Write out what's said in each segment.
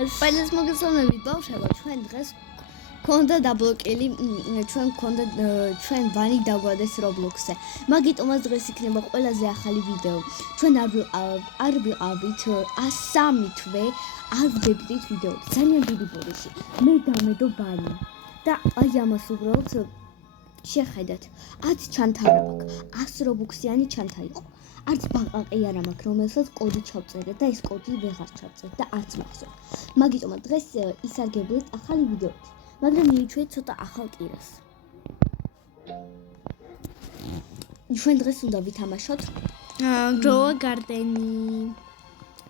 Spiders მოგესალმებით ბავშვებო, ჩვენ დღეს გქონდა დაბლოკილი, ჩვენ ვანი დაგვადეს Roblox-ზე. მაგიტომაც დღეს იქნება ყველაზე ახალი ვიდეო. ჩვენ არ ვიყავით 3 თვე, არ ვდებდით ვიდეო. ძალიან დიდი ბოდიში. მე დამედო ვანი. და აი ამას უბრალოდ შეხედათ. 10 ჩანთარა მაქვს. 100 Robux-იანი ჩანთა იყო. არც ბაყაყი არ მაქვს, რომელსაც კოდი ჩავწერეთ და ეს კოდი ვეღარ ჩავწერეთ და არც მახსოვს. მაგიტომაც დღეს ისარგებლეთ ახალი ვიდეოთი. მაგრამ მივიჩვენეთ ცოტა ახალ კირას. ჩვენ დღეს უნდა ვითამაშოთ Grow a Garden.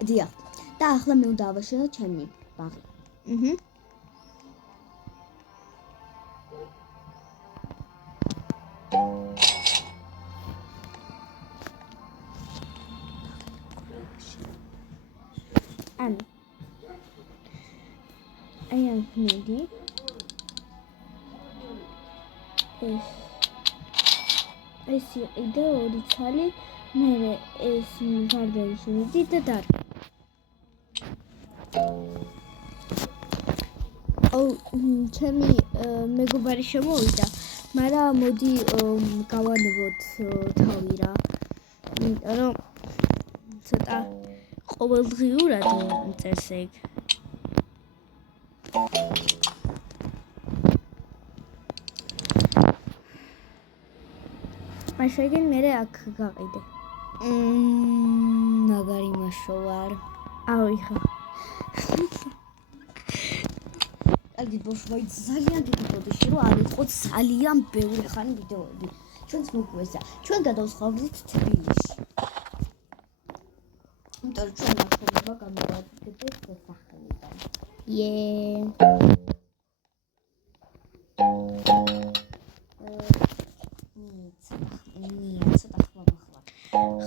დიახ. და ახლა მე უნდა ავაშენო ჩემი ბაღი. I am needy. I see the originally mere is garden shudi the dark. Oh, ჩემი მეგობარი შემოვიდა, მაგრამ მოდი გავანებოთ თავი რა. იმიტომ რომ ცოტა ყოველდღიურად წერს ეგ. მაშინ მე აქ გაყიდე. მაგარი მაშო ვარ. ავიღა. კარგი ბოშვაი ძალიან დიდი ბოდიში რომ არ იყო ძალიან ბევრი ხანი ვიდეოები. ჩვენც მოგვესა. ჩვენ გადავსხავდით თბილისში. იმიტომ რომ ჩვენ ახლა გამოვიდეს სახელიდან.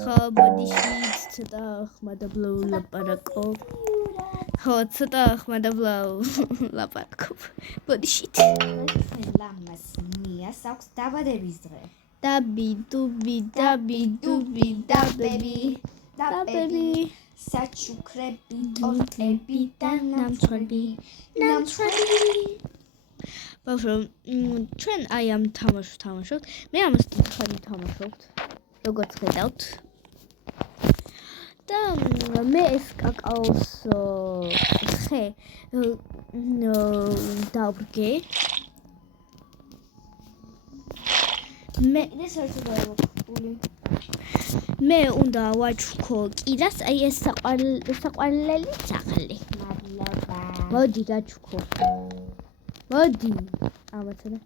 ხო, ბოდიში ცოტა ხმადაბლო ლაპარაკო. ხო, ცოტა ხმადაბლო ლაპარაკო. ბოდიში. ლამას ნიას აქვს დაბადების დღე. დაბი დუბი დაბები. საჩუქრები, ტორტები და ნამცვრები. ბავშვო, ჩვენ აი ამ თამაშს თამაშობთ. მე ამას დიდხანი ვთამაშობთ. როგორც ხედავთ. და მე ეს კაკაოს ხე დავბრგე. მე უნდა ვაჩუქო კირას, აი ეს საყვარლელი ძაღლი. მადლობა. მოდი გაჩუქო. მოდი. ამაცადა.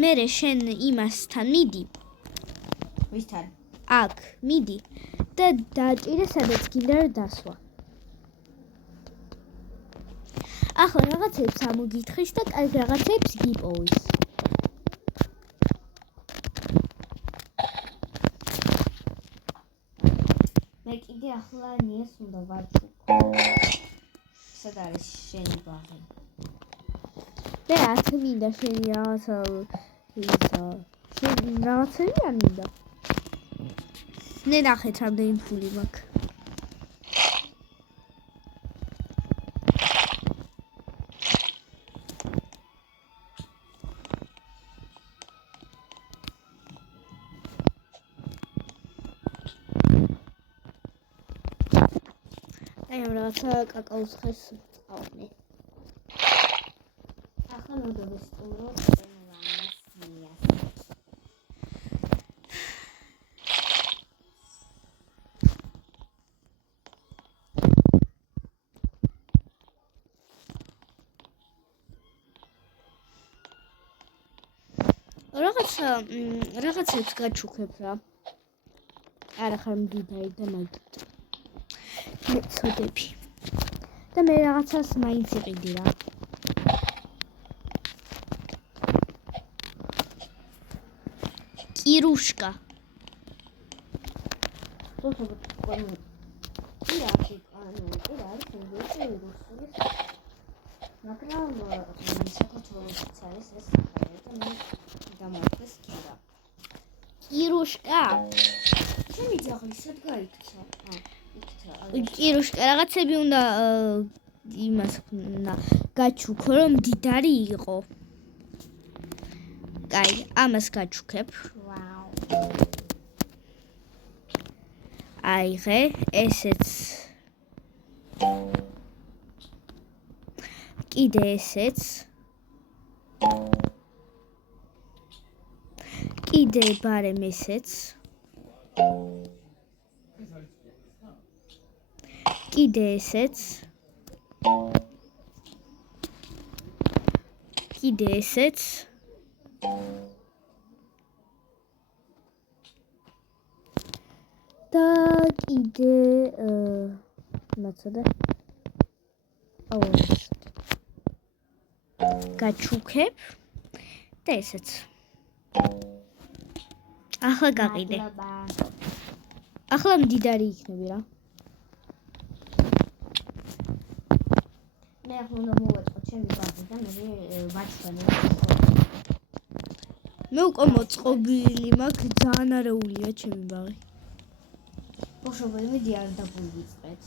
მე შენ იმასთან მიდი. ვისთან? აქ მიდი და დაჭირე სადაც გინდა რომ დასვა. ახლა რაღაცებს ამოგითხრის და კარგ რაღაცებს გიპოვის. მე კიდე ახლა ნიეს უნდა ვაჩუქო. სად არის შენი ბაღი? მე რაც მინდა შენი რაღაცა შენ რაღაცები არ მინდა. მე ნახეთ რამდენი ფული მაქვს. აი ამ რაღაცა კაკაოს ხეს ვწყავდი. ახლა უნდა ვისწავლოთ ლამას ნიას. რაღაცებს გაჩუქებ რა. არა ხარ მდიდარი და მაგით. მე წოდები. და მე რაღაცას მაინც იყიდი რა. კირუშკა. მაგრამ საქართველოს არის ეს საერთოდ და მოხდეს კირა. კირუშკა. ჩემი ძაღლი სად გაიქცა? იქცა. კირუშკა რაღაცები უნდა იმას გაჩუქო რომ დიდარი იყო. კაი, ამას გაჩუქებ. ვაუ. აიღე, ესეც. კიდე ესეც. კიდე ბარემ ესეც. კიდე ესეც. კიდე ესეც. და კიდე მაცადე. აუ. გაჩუქებ და ესეც. ახლა გაყიდე. ახლა მდიდარი იქნები რა. მე ახლა უნდა მოვაწყო ჩემი ბაღი და მე ვაჩვენე. მე უკვე მოწყობილი მაქვს, ძალიან არეულია ჩემი ბაღი. ბავშვობა იმედი არ დაგულვიწყეთ.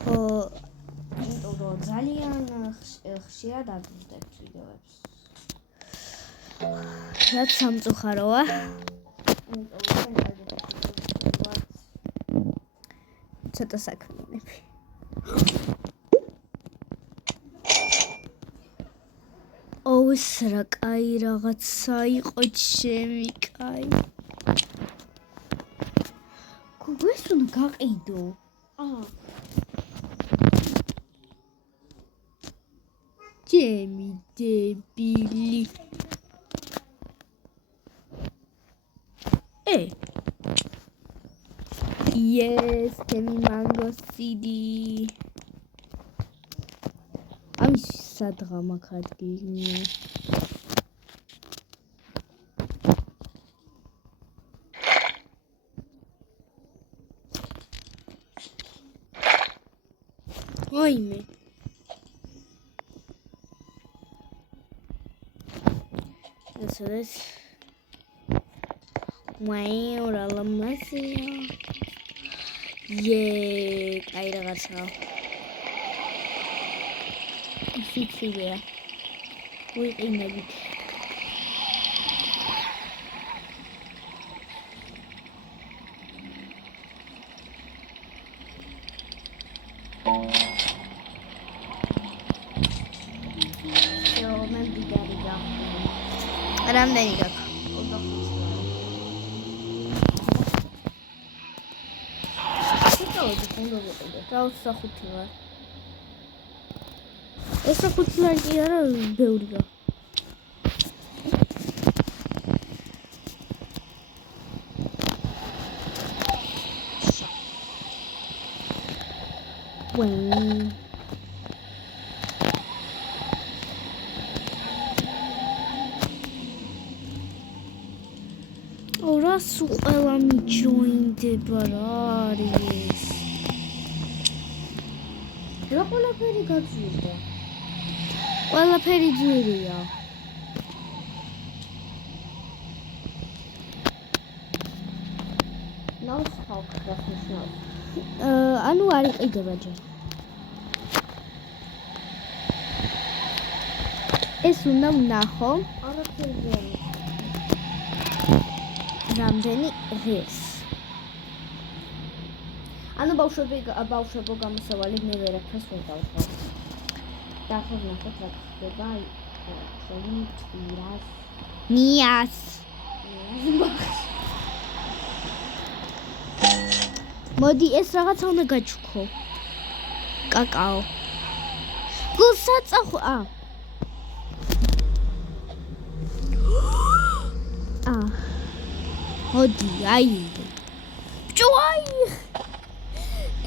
ხო, იმიტომ რომ ძალიან ხშირად აგვიძდეთ ვიდეოებს. რაც სამწუხაროა. იმიტომ რომ ჩვენ ვართ ცოტა საქმეები. ოუს რა კაი რაღაცა იყო ჩემი კაი. გუგლს უნდა გაყიდო. ჩემი დებილი. Yes, ჩემი mango CD. ამის სადღა მაქვს ადგილი. ოიმე. ეს ვაუ, რა ლამაზია. კაი რაღაცა. ისიცილია. ვიყინებით. მე დიდარი გაყიდე. რამდენი გაქვს? 25. რა 25 ვარ. ეს 25 კი არა, ბევრი გაქვს. რას ყველა მიჯოინდება რა არის? რა ყველაფერი გაძვირდა? ყველაფერი ძვირია. ნავს ხალხს გასნიშნავს. ანუ არ იყიდება ჯერ. ეს უნდა ვნახო. არაფერია. რამდენი ღირს. ანუ ბავშვებო გამოსავალი მე ვერაფერს ვერ დავხვალ. და ახლა ვნახოთ რა ხდება ჩვენი ტვირას. ნიას. მოდი ეს რაღაცა უნდა გაჩუქო. კაკაო. გულსაწახო. მოდი, აი. ჯუაი.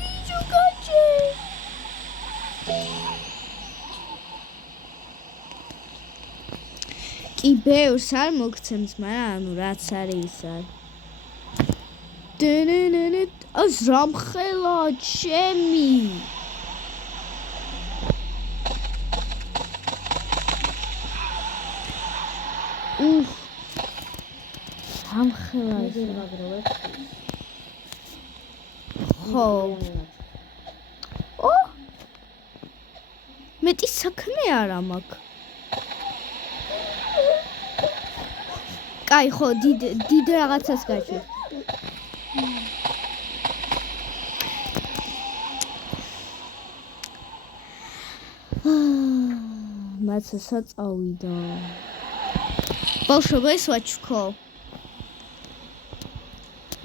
იჯუკაჩე. კი ბევრს არ მოგცემს, მაგრამ ანუ რაც არის ის არის. ეს რამხელა ჩემი. რამხელა ხელა მიდი ვაგროვებ. ხო. ო! მეტი საქმე არა მაქვს. კაი, ხო, დიდ რაღაცას გაჩვენე. მაცასა წავიდა. ბავშვობა ეს ვაჩქო.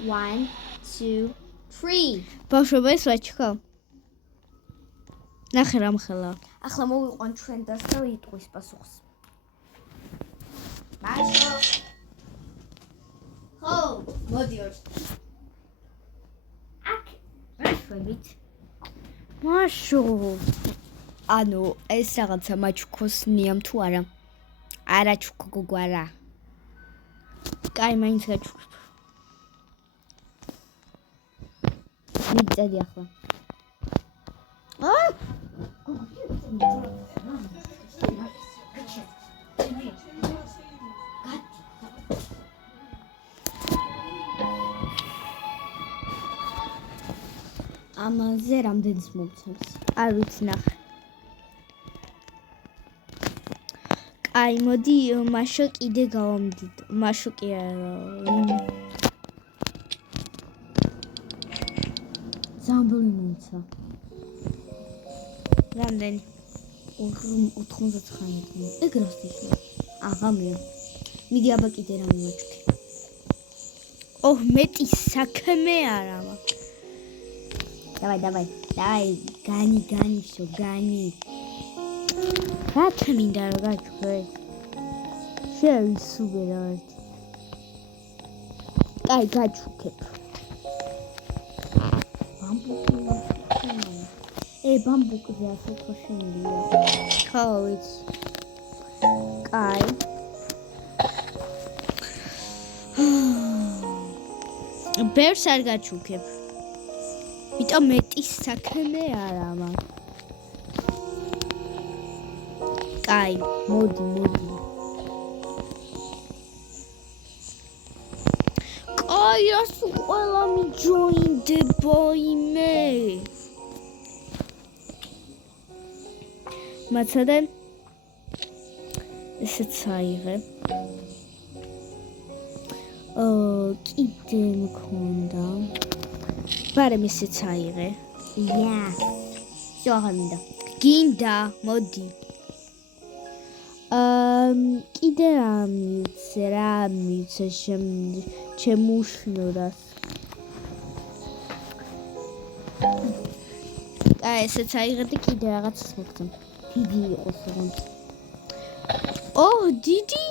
1 2 3 ბავშვობა ეს ვაჩქო. ნახე რამ ხელა. ახლა მოვიყვან ჩვენ დას და ვიტყვის პასუხს. მაშო. ხო, მოდი ორ. აქ რაშვებით. მაშო. ანუ ეს რაღაცა მაჩქოს ნიამ თუ არა? არა ჩქო გოგო არა. კაი, მაინც გაჩვენებ. მიწედი ახლა. ამაზე რამდენს მოგცემს? არ ვიცი ნახე. კაი, მოდი მაშო კიდე გავამდიდ. მაშო კი არა. ზამბული მომცა. რამდენი? 99. ეგ რას ისე? აღამია. მიდი აბა კიდე რა მიმაჩვქე. ოჰ, მეტი საქმე არა მაქვს. დავай, განი. რა მინდა რომ გაჩვენე? შევისუბე რა ერთი. კაი, გაჩვენებ. ბამბუკზე ასე ხო შემიძლია. ხო, ვიცი. კაი. ბერს არ გაჩვენებ. იმიტომ მეტი საქმე არა მაქვს. კაი, მოდი. კაი, ასო ყველა მიჯოინდება იმე. მაცადე ესეც აიღე. კიდე მქონდა. ბარემ ესეც აიღე. შოღანდა. გინდა, მოდი. კიდე რა მივცე ჩემუშნურას. კაი, ესეც აიღე და კიდე რაღაცას მოგცემ. დიდი იყოს ოღონდ. ოჰ, დიდი?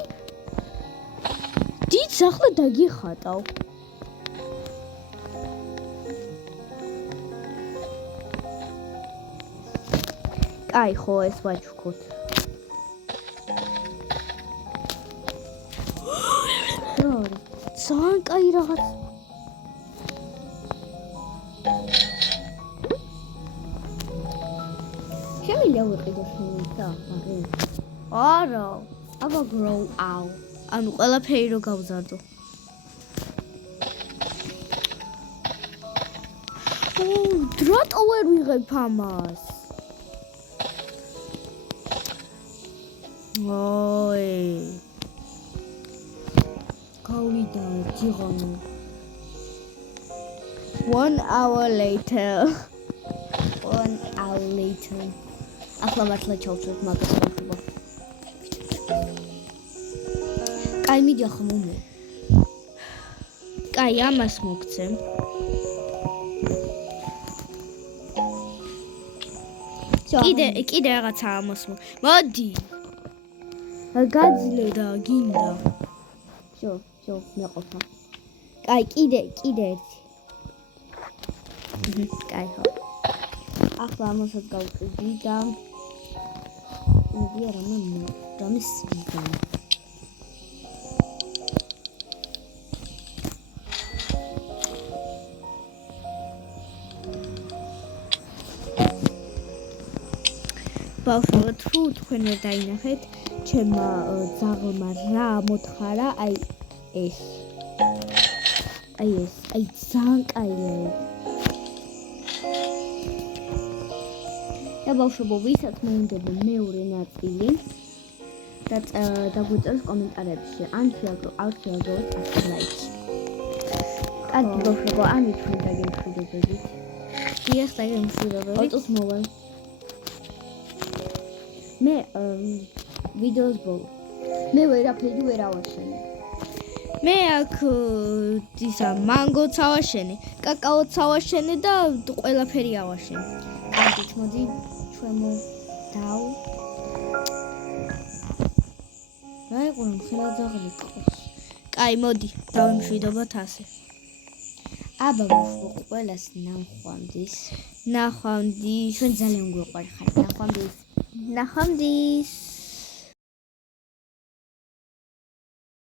დიდს ახლა დაგიხატავ. კაი, ხო, ეს ვაჩვქოთ. ძალიან კაი რაღაც. შემიძლია ვიყიდო შემიძლია ახლა. არა. აბა grow out. ანუ ყველაფერი რო გავზარდო. დრატო ვერ ვიღებ ამას. ოი. გავიდა ძიღონი. 1 hour later. ახლა მართლა ჩავწვევ მაგას ბავშვობა. კაი, მიდი ახლა მომე. კაი, ამას მოგცემ. კიდე რაღაცა ამას მოდი. გაძლე და გინდა. შო, მეყოფა. კაი, კიდე ერთი. კაი, ხო. ახლა ამასაც გავყიდი და მიდი რამე სვიდა. ბავშვო, თუ თქვენ ვერ დაინახეთ, ჩემმა ძაღლმა რა მოთხარა, აი ეს. აი ეს, აი ძალიან კაია. და ბავშვებო, ვისაც მოუნდება მეორე ნაწილი და დაგვიწეროს კომენტარებში, ან შეაგროვოთ 10 ლაიქი. კარგი ბავშვებო, ამით ჩვენ დაგემშვიდობებით. დიახ, დაგემშვიდობებით. ოტოს მოვალ. მე ვიდეოს ბოლო. მე ვერაფერი ვერ ავაშენე. მე აქ ისა მანგოც ავაშენე, კაკაოც ავაშენე და ყველაფერი ავაშენე. კარგით, მოდი ჩვენ მოვდავ. რა იყო რომ ხელა ძაღლიყოს. კაი, მოდი, დავიმშვიდობოთ ასე. აბა ბავშვო, ყველას ნახვამდის. ნახვამდის. ჩვენ ძალიან გვიყვარხართ. ნახვამდის. ნახვამდის.